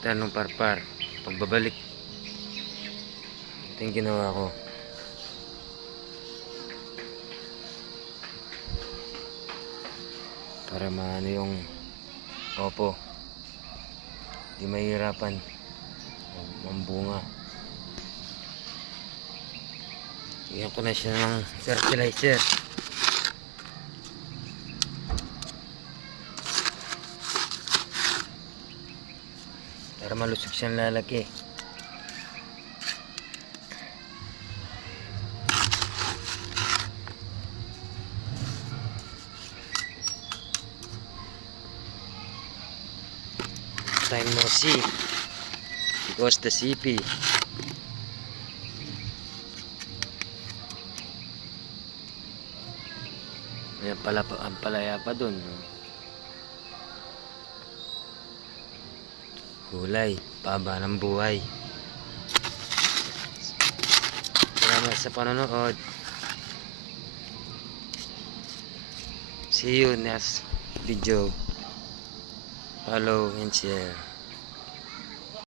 tanong parpar. Pagbabalik. Ito yung ginawa ko. Para maano yung opo. Di mahirapan. Mambunga. Bigyan ko na siya ng fertilizer. Para malusog siyang lalaki. Time no see. Because the CP. Ayan pala pa, ang palaya pa dun. no? Kulay, paba ng buhay. Salamat sa panonood. See you next video. Follow and share.